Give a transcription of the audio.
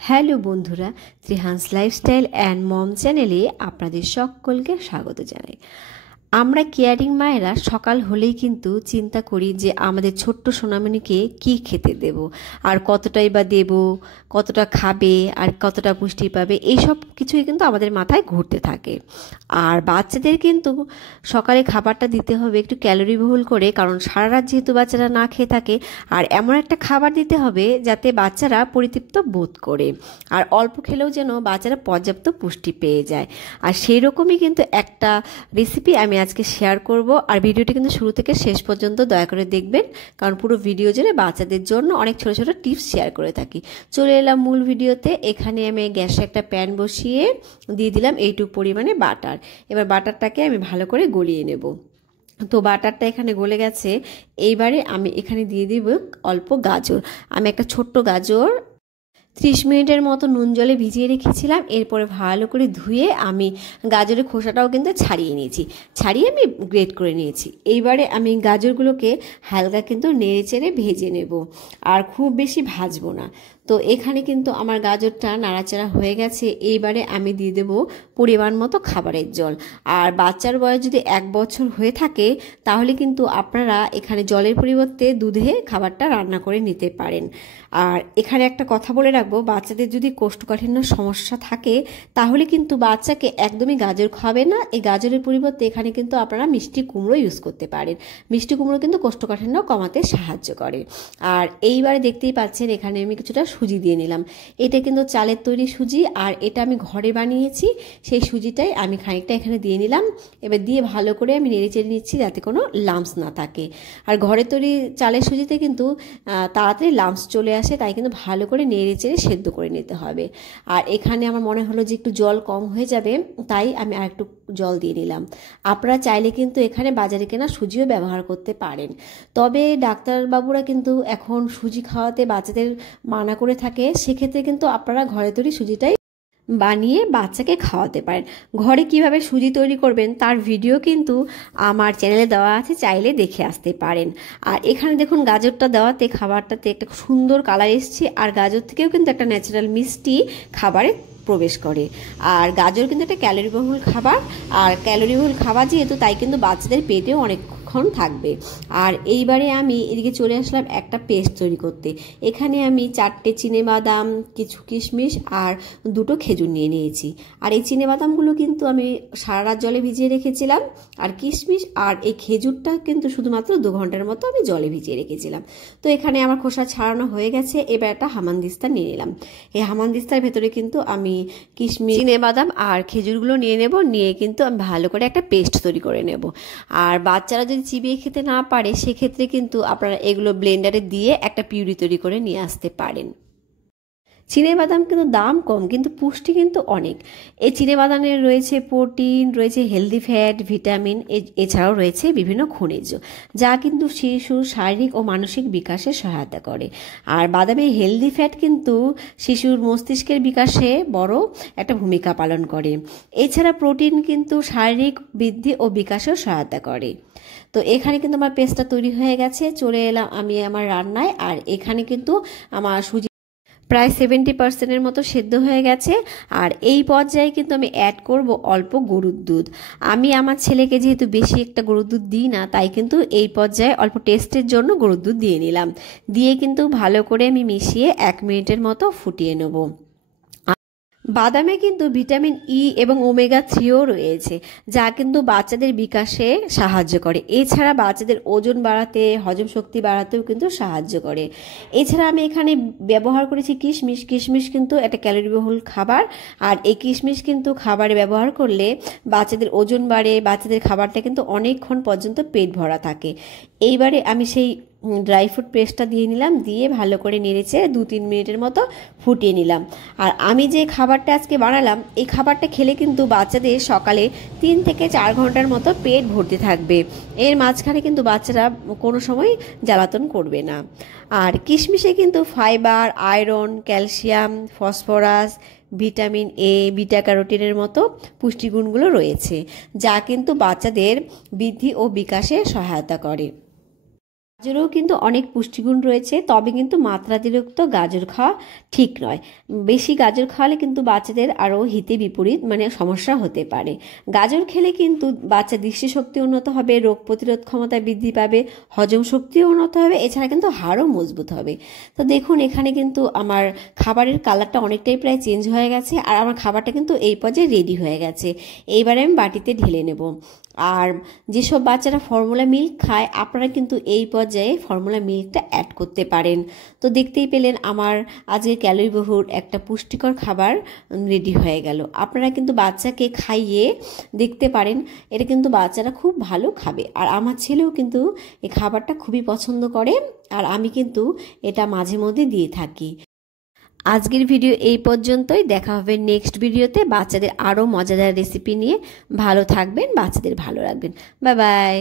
Hello বন্ধুরা, Trihans lifestyle and mom চ্যানেলে আপনাদের সকলকে স্বাগত জানাই। আমরা কেয়ারিং মায়েরা সকাল হলেই কিন্তু চিন্তা করি যে আমাদের ছোট্ট সোনামণিকে কি খেতে দেব, আর কতটাই বা দেব, কতটা খাবে, আর কতটা পুষ্টি পাবে, এইসব কিছুই কিন্তু আমাদের মাথায় ঘুরতে থাকে। আর বাচ্চাদের কিন্তু সকালে খাবারটা দিতে হবে একটু ক্যালোরিবহুল করে, কারণ সারা রাত যেহেতু বাচ্চারা না খেয়ে থাকে, আর এমন একটা খাবার দিতে হবে যাতে বাচ্চারা পরিতৃপ্ত বোধ করে, আর অল্প খেলেও যেন বাচ্চারা পর্যাপ্ত পুষ্টি পেয়ে যায়। আর সেই রকমই কিন্তু একটা রেসিপি আমি আজকে শেয়ার করব। আর ভিডিওটি কিন্তু শুরু থেকে শেষ পর্যন্ত দয়া করে দেখবেন, কারণ পুরো ভিডিও জুড়ে বাচ্চাদের জন্য অনেক ছোট ছোট টিপস শেয়ার করে থাকি। চলে এলাম মূল ভিডিওতে। এখানে আমি গ্যাসে একটা প্যান বসিয়ে দিয়ে দিলাম এইটুকু পরিমাণে বাটার। এবার বাটারটাকে আমি ভালো করে গলিয়ে নেব। তো বাটারটা এখানে গলে গেছে। এইবারে আমি এখানে দিয়ে দিব অল্প গাজর। আমি একটা ছোট্ট গাজর 30 মিনিটের মতো নুন জলে ভিজিয়ে রেখেছিলাম। এরপরে ভালো করে ধুয়ে আমি গাজরের খোসাটাও কিন্তু ছাড়িয়ে নিয়েছি, ছাড়িয়ে আমি গ্রেট করে নিয়েছি। এইবারে আমি গাজরগুলোকে হালকা কিন্তু নেড়ে চেড়ে ভেজে নেব, আর খুব বেশি ভাজবো না। তো এখানে কিন্তু আমার গাজরটা নাড়াচাড়া হয়ে গেছে। এইবারে আমি দিয়ে দেব পরিমাণ মতো খাবারের জল। আর বাচ্চার বয়স যদি 1 বছর হয়ে থাকে তাহলে কিন্তু আপনারা এখানে জলের পরিবর্তে দুধে খাবারটা রান্না করে নিতে পারেন। আর এখানে একটা কথা বলে রাখবো, বাচ্চাদের যদি কোষ্ঠকাঠিন্য সমস্যা থাকে তাহলে কিন্তু বাচ্চাকে একদমই গাজর খাবে না। এই গাজরের পরিবর্তে এখানে কিন্তু আপনারা মিষ্টি কুমড়ো ইউজ করতে পারেন। মিষ্টি কুমড়ো কিন্তু কোষ্ঠকাঠিন্য কমাতে সাহায্য করে। আর এইবারে দেখতেই পাচ্ছেন এখানে আমি কিছুটা সুজি দিয়ে নিলাম। এটা কিন্তু চালের তৈরি সুজি, আর এটা আমি ঘরে বানিয়েছি। সেই সুজিটাই আমি খানিকটা এখানে দিয়ে নিলাম। এবার দিয়ে ভালো করে আমি নেড়ে চেড়ে নিচ্ছি যাতে কোনো লাম্পস না থাকে। আর ঘরে তৈরি চালের সুজিতে কিন্তু তাড়াতাড়ি লাম্পস চলে আসে, তাই কিন্তু ভালো করে নেড়ে চেড়ে সেদ্ধ করে নিতে হবে। আর এখানে আমার মনে হলো যে একটু জল কম হয়ে যাবে, তাই আমি আর একটু জল দিয়ে নিলাম। আপনারা চাইলে কিন্তু এখানে বাজারে কেনা সুজিও ব্যবহার করতে পারেন, তবে ডাক্তারবাবুরা কিন্তু এখন সুজি খাওয়াতে বাচ্চাদের মানা করে থাকে। সেক্ষেত্রে কিন্তু আপনারা ঘরে তৈরি সুজিটাই বানিয়ে বাচ্চাকে খাওয়াতে পারেন। ঘরে কিভাবে সুজি তৈরি করবেন তার ভিডিও কিন্তু আমার চ্যানেলে দেওয়া আছে, চাইলে দেখে আসতে পারেন। আর এখানে দেখুন গাজরটা দেওয়াতে খাবারটাতে একটা সুন্দর কালার এসছে, আর গাজর থেকেও কিন্তু একটা ন্যাচারাল মিষ্টি খাবারে প্রবেশ করে। আর গাজর কিন্তু একটা ক্যালোরিবহুল খাবার, আর ক্যালোরিবহুল খাবার যেহেতু তাই কিন্তু বাচ্চাদের পেটেও অনেকক্ষণ থাকবে। আর এইবারে আমি এদিকে চলে আসলাম একটা পেস্ট তৈরি করতে। এখানে আমি 4টে চিনেবাদাম, কিছু কিশমিশ আর 2টো খেজুর নিয়ে নিয়েছি। আর এই চিনেবাদামগুলো কিন্তু আমি সারা রাত জলে ভিজিয়ে রেখেছিলাম, আর কিশমিশ আর এই খেজুরটা কিন্তু শুধুমাত্র 2 ঘন্টার মতো আমি জলে ভিজিয়ে রেখেছিলাম। তো এখানে আমার খোসা ছাড়ানো হয়ে গেছে। এবার একটা হামানদিস্তা নিয়ে নিলাম। এই হামানদিস্তার ভেতরে কিন্তু আমি কিশমিশ, চিনেবাদাম আর খেজুরগুলো নিয়ে নেব। নিয়ে কিন্তু আমি ভালো করে একটা পেস্ট তৈরি করে নেব। আর বাচ্চারা যদি চিবিয়ে খেতে না পারে সেক্ষেত্রে কিন্তু আপনারা এগুলো ব্লেন্ডারে দিয়ে একটা পিউরি তৈরি করে নিয়ে আসতে পারেন। চিনেবাদাম কিন্তু দাম কম, কিন্তু পুষ্টি কিন্তু অনেক। এই চিনেবাদামের রয়েছে প্রোটিন, রয়েছে হেলদি ফ্যাট, ভিটামিন, এছাড়াও রয়েছে বিভিন্ন খনিজ, যা কিন্তু শিশুর শারীরিক ও মানসিক বিকাশে সহায়তা করে। আর বাদামে হেলদি ফ্যাট কিন্তু শিশুর মস্তিষ্কের বিকাশে বড় একটা ভূমিকা পালন করে। এছাড়া প্রোটিন কিন্তু শারীরিক বৃদ্ধি ও বিকাশেও সহায়তা করে। তো এখানে কিন্তু আমার পেস্টটা তৈরি হয়ে গেছে। চলে এলাম আমি আমার রান্নায়। আর এখানে কিন্তু আমার সুজি প্রায় 70% মতো সেদ্ধ হয়ে গেছে। আর এই পর্যায়ে কিন্তু আমি অ্যাড করব অল্প গরুর দুধ। আমি আমার ছেলেকে যেহেতু বেশি একটা গরুর দুধ দিই না, তাই কিন্তু এই পর্যায়ে অল্প টেস্টের জন্য গরুর দুধ দিয়ে নিলাম। দিয়ে কিন্তু ভালো করে আমি মিশিয়ে 1 মিনিটের মতো ফুটিয়ে নেব। বাদামে কিন্তু ভিটামিন ই এবং ওমেগা 3ও রয়েছে, যা কিন্তু বাচ্চাদের বিকাশে সাহায্য করে। এছাড়া বাচ্চাদের ওজন বাড়াতে, হজম শক্তি বাড়াতেও কিন্তু সাহায্য করে। এছাড়া আমি এখানে ব্যবহার করেছি কিশমিশ। কিশমিশ কিন্তু একটা ক্যালোরিবহুল খাবার, আর এই কিশমিশ কিন্তু খাবারে ব্যবহার করলে বাচ্চাদের ওজন বাড়ে, বাচ্চাদের খাবারটা কিন্তু অনেকক্ষণ পর্যন্ত পেট ভরা থাকে। এইবারে আমি সেই ড্রাই ফ্রুট পেস্টটা দিয়ে নিলাম, দিয়ে ভালো করে নেড়েছে 2-3 মিনিটের মতো ফুটিয়ে নিলাম। আর আমি যে খাবারটা আজকে বানালাম, এই খাবারটা খেলে কিন্তু বাচ্চাদের সকালে 3 থেকে 4 ঘন্টার মতো পেট ভর্তি থাকবে। এর মাঝখানে কিন্তু বাচ্চারা কোনো সময় জ্বালাতন করবে না। আর কিশমিশে কিন্তু fibre, iron, calcium, phosphorus, vitamin A, beta ক্যারোটিনের মতো পুষ্টিগুণগুলো রয়েছে, যা কিন্তু বাচ্চাদের বৃদ্ধি ও বিকাশে সহায়তা করে। গাজরেও কিন্তু অনেক পুষ্টিগুণ রয়েছে, তবে কিন্তু মাত্রাতিরিক্ত গাজর খাওয়া ঠিক নয়। বেশি গাজর খাওয়ালে কিন্তু বাচ্চাদের আরও হিতে বিপরীত সমস্যা হতে পারে। গাজর খেলে কিন্তু বাচ্চার দৃষ্টিশক্তি উন্নত হবে, রোগ প্রতিরোধ ক্ষমতা বৃদ্ধি পাবে, হজম শক্তিও উন্নত হবে, এছাড়া কিন্তু হাড়ও মজবুত হবে। তো দেখুন এখানে কিন্তু আমার খাবারের কালারটা অনেকটাই প্রায় চেঞ্জ হয়ে গেছে, আর আমার খাবারটা কিন্তু এই পর্যায়ে রেডি হয়ে গেছে। এইবারে আমি বাটিতে ঢেলে নেব। আর যেসব বাচ্চারা ফর্মুলা মিল্ক খায়, আপনারা কিন্তু এই পর্যায়ে ফর্মুলা মিল্কটা অ্যাড করতে পারেন। তো দেখতেই পেলেন আমার আজকে ক্যালোরিবহুল একটা পুষ্টিকর খাবার রেডি হয়ে গেল। আপনারা কিন্তু বাচ্চাকে খাইয়ে দেখতে পারেন, এটা কিন্তু বাচ্চারা খুব ভালো খাবে। আর আমার ছেলেও কিন্তু এই খাবারটা খুবই পছন্দ করে, আর আমি কিন্তু এটা মাঝে মধ্যে দিয়ে থাকি। আজকের ভিডিও এই পর্যন্তই। দেখা হবে নেক্সট ভিডিওতে বাচ্চাদের আরও মজাদার রেসিপি নিয়ে। ভালো থাকবেন, বাচ্চাদের ভালো রাখবেন। Bye bye.